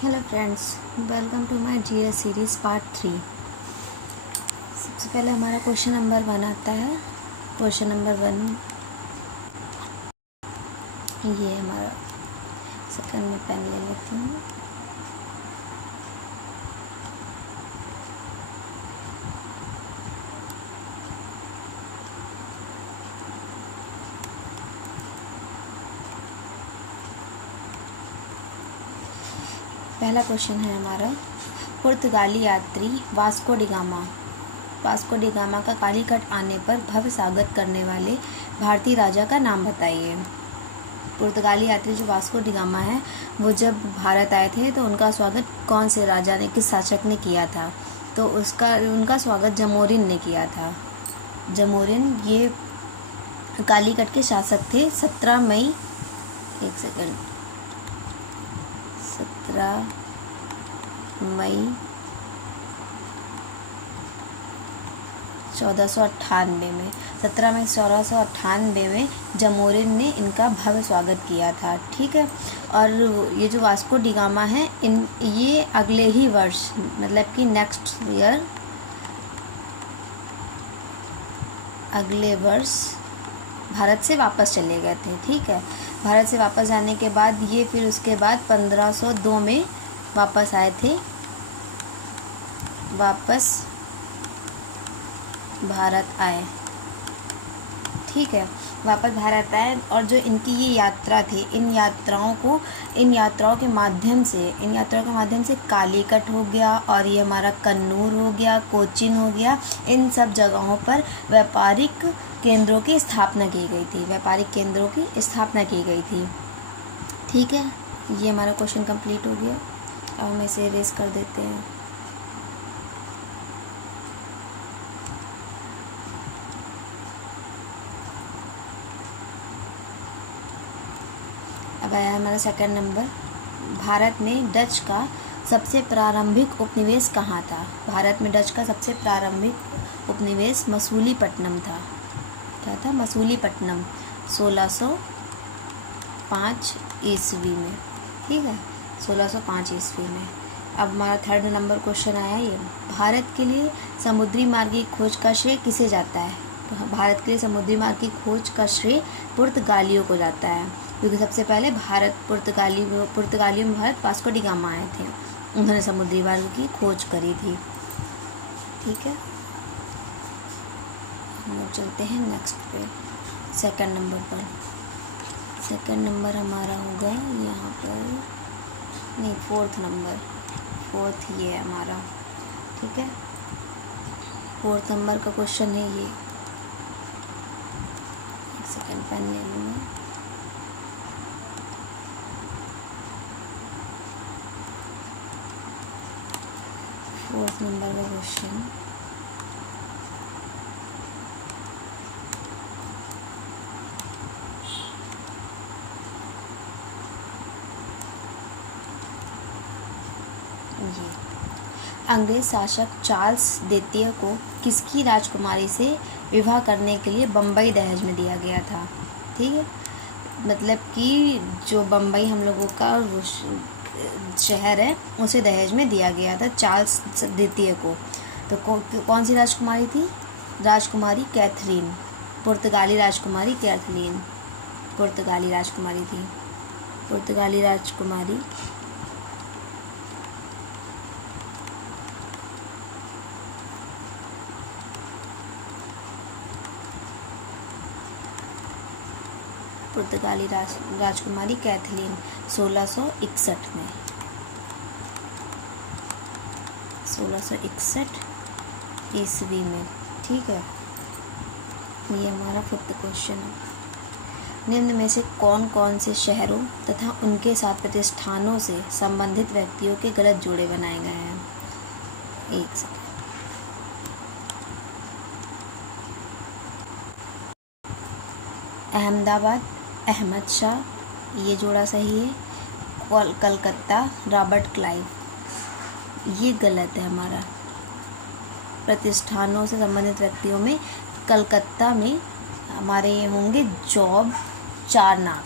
Hello friends, welcome to my GS series part 3। सबसे पहले हमारा क्वेश्चन नंबर 1 आता है। क्वेश्चन नंबर 1 ये हमारा सेकंड में पेन ले लेती हूँ। पहला क्वेश्चन है हमारा, पुर्तगाली यात्री वास्को डी गामा का कालीकट आने पर भव्य स्वागत करने वाले भारतीय राजा का नाम बताइए। पुर्तगाली यात्री जो वास्को डी गामा है, वो जब भारत आए थे तो उनका स्वागत कौन से राजा ने, किस शासक ने किया था? तो उनका स्वागत जमोरिन ने किया था। जमोरिन ये कालीकट के शासक थे। 17 मई 1498 में 17 मई 1498 में जमोरिन ने इनका भव्य स्वागत किया था। ठीक है। और ये जो वास्को डी गामा है, ये अगले ही वर्ष, मतलब कि नेक्स्ट ईयर, अगले वर्ष भारत से वापस चले गए थे। ठीक है। भारत से वापस जाने के बाद ये फिर उसके बाद 1502 में वापस आए थे, वापस भारत आए। ठीक है, वापस भारत आए। और जो इनकी ये यात्रा थी, इन यात्राओं के माध्यम से कालीकट हो गया, और ये हमारा कन्नूर हो गया, कोचीन हो गया, इन सब जगहों पर व्यापारिक केंद्रों की स्थापना की गई थी। ठीक है, ये हमारा क्वेश्चन कंप्लीट हो गया। अब हम इसे इरेज कर देते हैं। अब आया हमारा सेकंड नंबर, भारत में डच का सबसे प्रारंभिक उपनिवेश कहाँ था? भारत में डच का सबसे प्रारंभिक उपनिवेश मसूलीपट्टनम था। क्या था? मसूलीपट्टनम, 1605 ईस्वी में। ठीक है, 1605 ईस्वी में। अब हमारा थर्ड नंबर क्वेश्चन आया ये, भारत के लिए समुद्री मार्ग की खोज का श्रेय किसे जाता है? भारत के लिए समुद्री मार्ग की खोज का श्रेय पुर्तगालियों को जाता है, क्योंकि सबसे पहले पुर्तगालियों में भारत वास्को डी गामा आए थे, उन्होंने समुद्री मार्ग की खोज करी थी। ठीक है, हम चलते हैं नेक्स्ट पे, सेकंड नंबर पर। सेकंड नंबर हमारा होगा यहाँ पर, नहीं, फोर्थ ये है हमारा। ठीक है, फोर्थ नंबर का क्वेश्चन है ये। एक सेकंड, पेन ले लूँगा। फोर्थ नंबर का क्वेश्चन, ये अंग्रेज शासक चार्ल्स द्वितीय को किसकी राजकुमारी से विवाह करने के लिए बम्बई दहेज में दिया गया था? ठीक है, मतलब कि जो बम्बई हम लोगों का वो शहर है, उसे दहेज में दिया गया था चार्ल्स द्वितीय को। तो कौन सी राजकुमारी थी? राजकुमारी कैथरीन, पुर्तगाली राजकुमारी कैथरीन, पुर्तगाली राजकुमारी थी। पुर्तगाली राजकुमारी राजकुमारी कैथलीन 1661 में, 1661 ईस्वी में। ठीक है, ये हमारा फिफ्थ क्वेश्चन है। निम्न में से कौन कौन से शहरों तथा उनके साथ प्रतिष्ठानों से संबंधित व्यक्तियों के गलत जोड़े बनाए गए हैं? एक सेकंड, अहमदाबाद अहमद शाह, ये जोड़ा सही है। कलकत्ता रॉबर्ट क्लाइव, ये गलत है हमारा। प्रतिष्ठानों से संबंधित व्यक्तियों में कलकत्ता में हमारे ये होंगे जॉब चारनाक।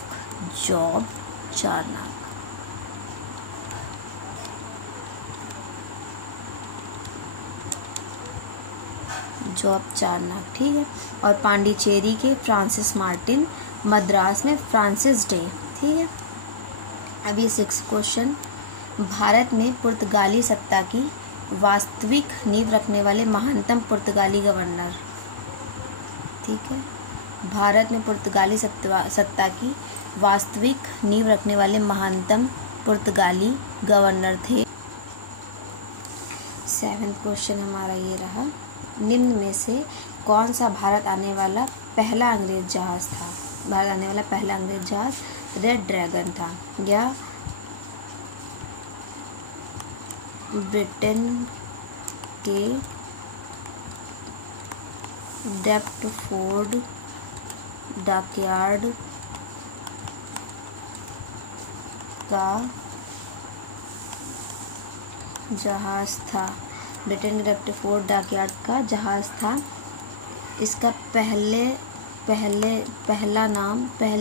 सो अब 4 नाग, ठीक है। और पांडिचेरी के फ्रांसिस मार्टिन, मद्रास में फ्रांसिस डे, ठीक है। अभी 6 क्वेश्चन, भारत में पुर्तगाली सत्ता की वास्तविक नींव रखने वाले महानतम पुर्तगाली गवर्नर, ठीक है। भारत में पुर्तगाली सत्ता की वास्तविक नींव रखने वाले महानतम पुर्तगाली गवर्नर थे। 7th क्वेश्चन हमारा ये रहा, निम्न में से कौन सा भारत आने वाला पहला अंग्रेज जहाज था? भारत आने वाला पहला अंग्रेज जहाज रेड ड्रैगन था, या ब्रिटेन के डेप्टफोर्ड डॉकयार्ड का जहाज था। ब्रिटेन के डेप्टफोर्ड डॉकयार्ड का जहाज था। इसका पहले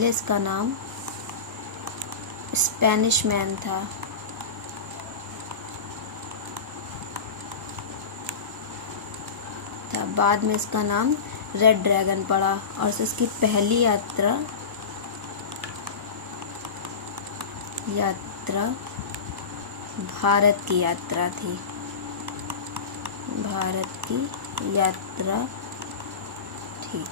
इसका नाम स्पेनिश मैन था। बाद में इसका नाम रेड ड्रैगन पड़ा, और इसकी पहली यात्रा भारत की यात्रा थी। भारत की यात्रा थी।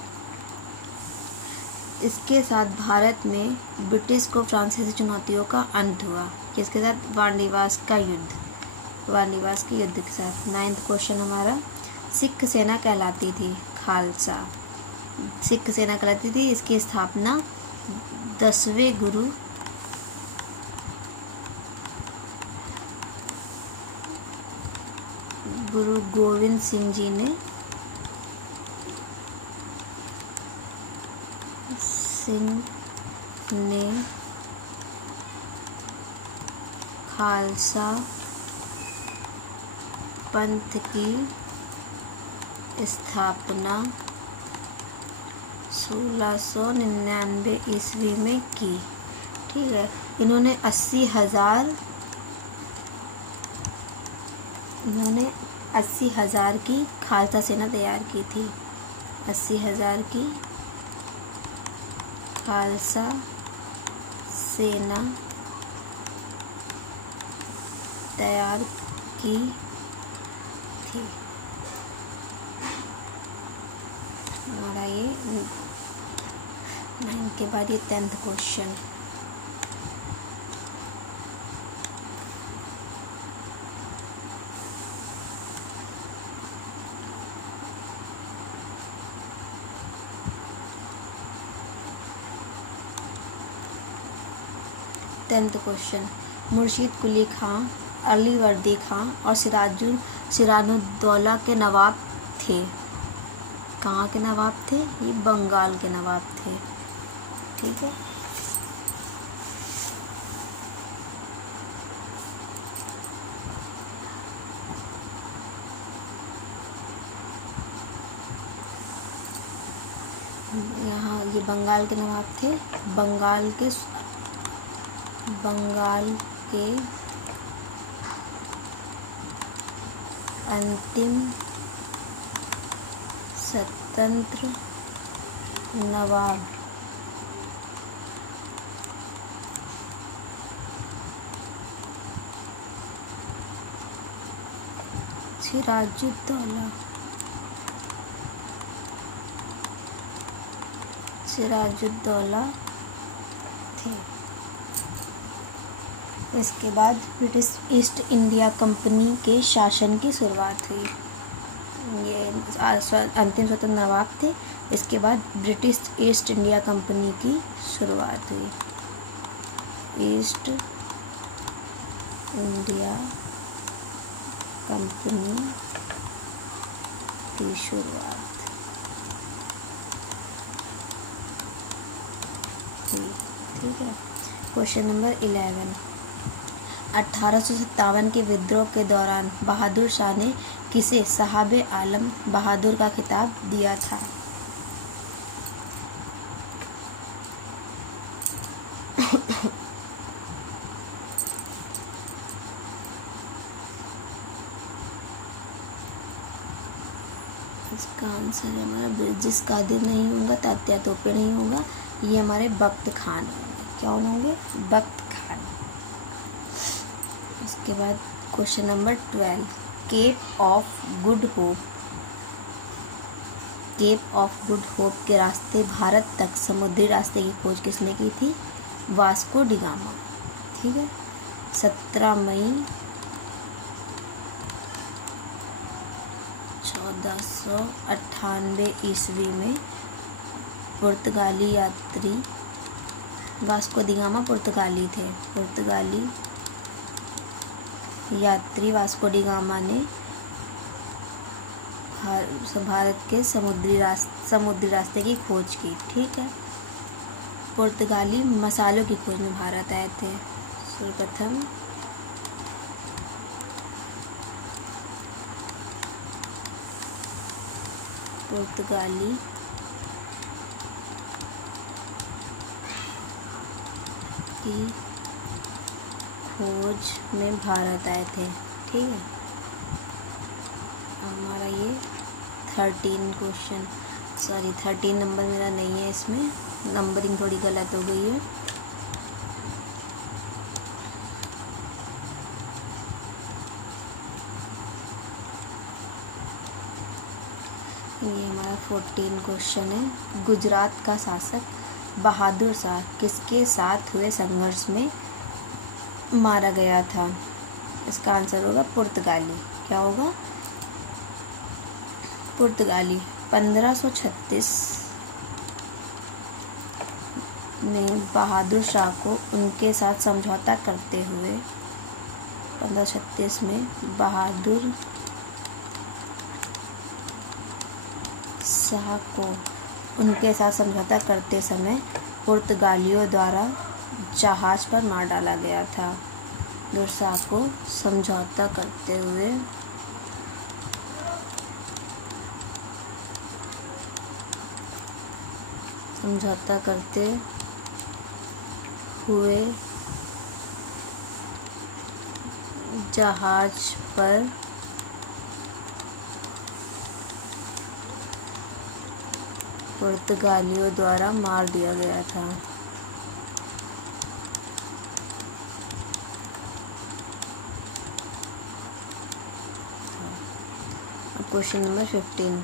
इसके साथ भारत में ब्रिटिश को फ्रांसीसी चुनौतियों का अंत हुआ। किसके साथ? वाणिवास के युद्ध के साथ। 9th क्वेश्चन हमारा, सिख सेना कहलाती थी खालसा। सिख सेना कहलाती थी। इसकी स्थापना 10वें गुरु गोविंद सिंह जी ने खालसा पंथ की स्थापना 1699 ईस्वी में की, ठीक है। इन्होंने 80,000 की खालसा सेना तैयार की थी। 80,000 की खालसा सेना तैयार की थी। हमारा ये 9 के बाद ये 10th क्वेश्चन, मुर्शीद कुली खां, अली वर्दी खां और सिराजुद्दौला के नवाब थे। कहाँ के नवाब थे? ये बंगाल के नवाब थे, ठीक है। यहाँ ये बंगाल के नवाब थे। बंगाल के अंतिम स्वतंत्र नवाब सिराजुद्दौला थे। इसके बाद ब्रिटिश ईस्ट इंडिया कंपनी के शासन की शुरुआत हुई। ये अंतिम स्वतंत्र नवाब थे। इसके बाद ब्रिटिश ईस्ट इंडिया कंपनी की शुरुआत हुई। ईस्ट इंडिया कंपनी की शुरुआत हुई, ठीक है। क्वेश्चन नंबर 11, 1857 के विद्रोह के दौरान बहादुर शाह ने किसे साहब आलम बहादुर का खिताब दिया था? इसका आंसर है हमारा ब्रिटिश कादिर नहीं होगा, तात्या तोपे नहीं होगा, ये हमारे बख्त खान होंगे। क्या होंगे? बख्त खान। इसके बाद question number 12, cape of good hope. Cape of good hope के रास्ते भारत तक समुद्री रास्ते की खोज किसने की थी? Vasco D gamma. ठीक है। 17 मई 1498 ईस्वी में पुर्तगाली यात्री वास्को डी गामा पुर्तगाली थे। पुर्तगाली यात्री वास्को डी गामा ने भारत के समुद्री रास्ते की खोज की। ठीक है। पुर्तगाली मसालों की खोज में भारत आए थे। सर्वप्रथम पुर्तगाली की खोज में भारत आए थे। ठीक है। हमारा ये 13 नंबर मेरा नहीं है, इसमें नंबरिंग थोड़ी गलत हो गई है। ये हमारा 14 क्वेश्चन है। गुजरात का शासक बहादुर शाह किसके साथ हुए संघर्ष में मारा गया था? इसका आंसर होगा पुर्तगाली। क्या होगा? पुर्तगाली। 1536 में बहादुर शाह को उनके साथ समझौता करते हुए 1536 में बहादुर शाह को उनके साथ समझौता करते समय पुर्तगालियों द्वारा जहाज पर मार डाला गया था। बहादुर शाह को समझौता करते हुए जहाज पर पुर्तगालियों द्वारा मार दिया गया था। क्वेश्चन नंबर 15,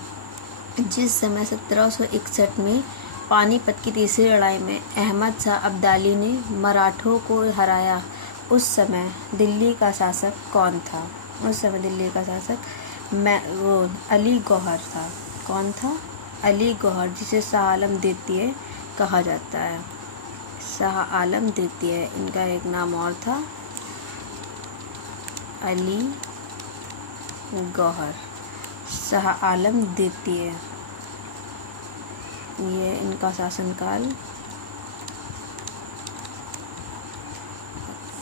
जिस समय 1761 में पानीपत की तीसरी लड़ाई में अहमद शाह अब्दाली ने मराठों को हराया, उस समय दिल्ली का शासक कौन था? उस समय दिल्ली का शासक अली गौहर था। कौन था? अली गौहर, जिसे शाह आलम द्वितीय कहा जाता है। शाह आलम द्वितीय, इनका एक नाम और था अली गौहर। शाह आलम द्वितीय, ये इनका शासनकाल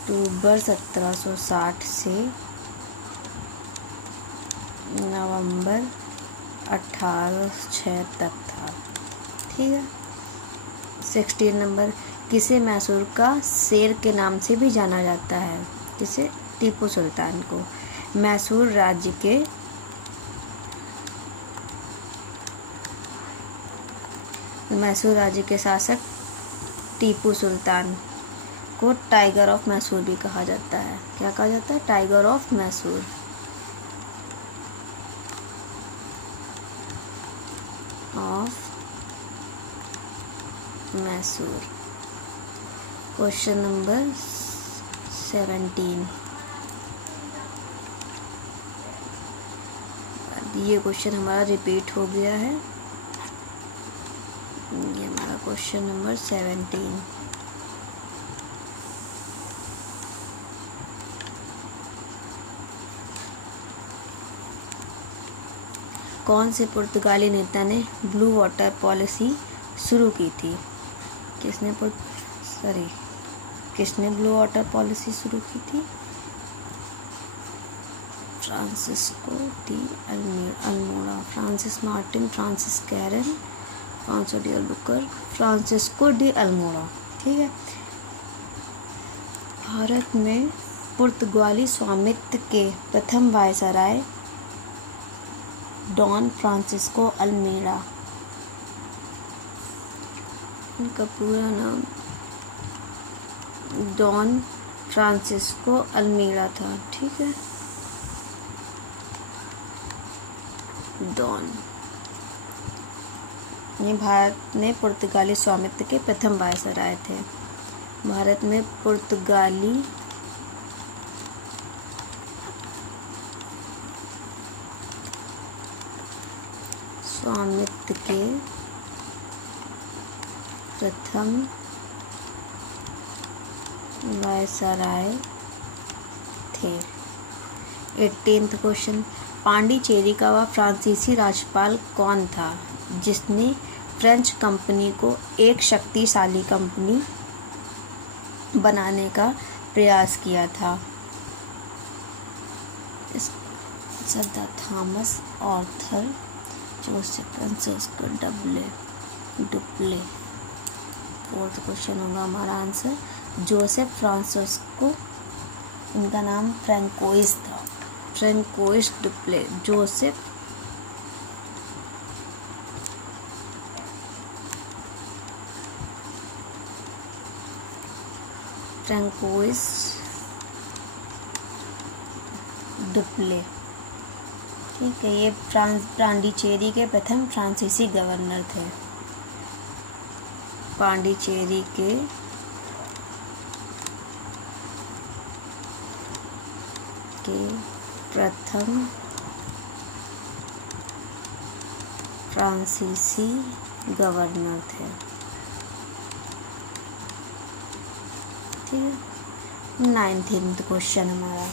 अक्टूबर 1760 से नवंबर 1806 तक था। ठीक है। 16 नंबर, किसे मैसूर का शेर के नाम से भी जाना जाता है? किसे? टीपू सुल्तान को। मैसूर राज्य के शासक टीपू सुल्तान को टाइगर ऑफ मैसूर भी कहा जाता है। क्या कहा जाता है? Tiger of Mysore. Question number 17, ये क्वेश्चन हमारा रिपीट हो गया है। ये हमारा क्वेश्चन नंबर 17, कौन से पुर्तगाली नेता ने ब्लू वाटर पॉलिसी शुरू की थी? किसने ब्लू वाटर पॉलिसी शुरू की थी? Francisco de Almeida, Francis Martin, Francis Caron, Francois de Albuquerque, Francisco de Almeida. ठीक है। भारत में पुर्तगाली स्वामित्व के प्रथम वायसराय डॉन फ्रांसिस्को अल्मेडा। इनका पूरा नाम डॉन फ्रांसिस्को अल्मेडा था। ठीक है, डॉन। ये भारत में पुर्तगाली स्वामित्व के प्रथम वायसराय थे। भारत में पुर्तगाली स्वामित्व के प्रथम वायसराय थे। 18th क्वेश्चन, पांडिचेरी का वह फ्रांसीसी राज्यपाल कौन था जिसने फ्रेंच कंपनी को एक शक्तिशाली कंपनी बनाने का प्रयास किया था? Sardar Thomas Arthur Joseph Francisco Dupleix. 4th question होगा हमारा आंसर जोसेफ फ्रांसिस्को, इनका नाम फ्रैंकोइस था, Francois Dupleix. Joseph Francois Dupleix. ठीक है, ये पांडिचेरी के प्रथम फ्रांसीसी गवर्नर थे। पांडिचेरी के प्रथम फ्रांसीसी गवर्नर थे। ठीक है, 19th क्वेश्चन हमारा,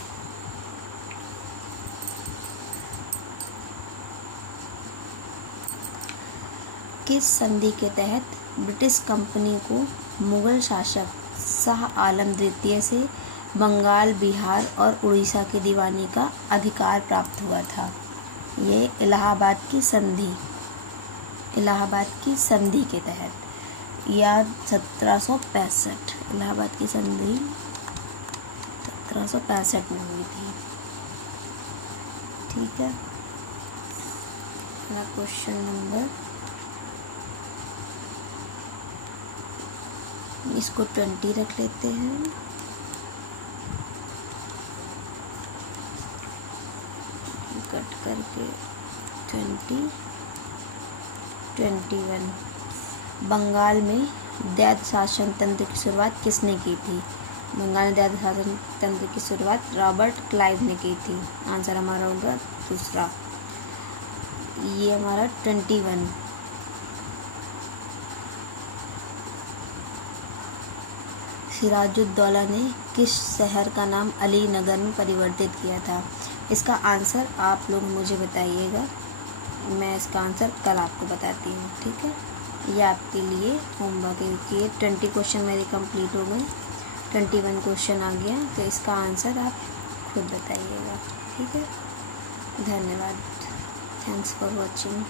किस संधि के तहत ब्रिटिश कंपनी को मुगल शासक शाह आलम द्वितीय से बंगाल, बिहार और उड़ीसा की दीवानी का अधिकार प्राप्त हुआ था? ये इलाहाबाद की संधि के तहत, या 1765, इलाहाबाद की संधि 1765 में हुई थी। ठीक है, क्वेश्चन नंबर, इसको 20 रख लेते हैं। कट करके 20, 21। बंगाल में दैत्य शासन तंत्र की शुरुआत किसने की थी? बंगाल में दैत्य शासन तंत्र की शुरुआत रॉबर्ट क्लाइव ने की थी। आंसर हमारा होगा दूसरा। ये हमारा 21। सिराजुद्दौला ने किस शहर का नाम अली नगर में परिवर्तित किया था? इसका आंसर आप लोग मुझे बताइएगा, मैं इसका आंसर कल आपको बताती हूँ। ठीक है, ये आपके लिए होमवर्क है कि 20 क्वेश्चन मेरे कंप्लीट हो गए, 21 क्वेश्चन आ गया, तो इसका आंसर आप खुद बताइएगा। ठीक है, धन्यवाद, थैंक्स फॉर वॉचिंग।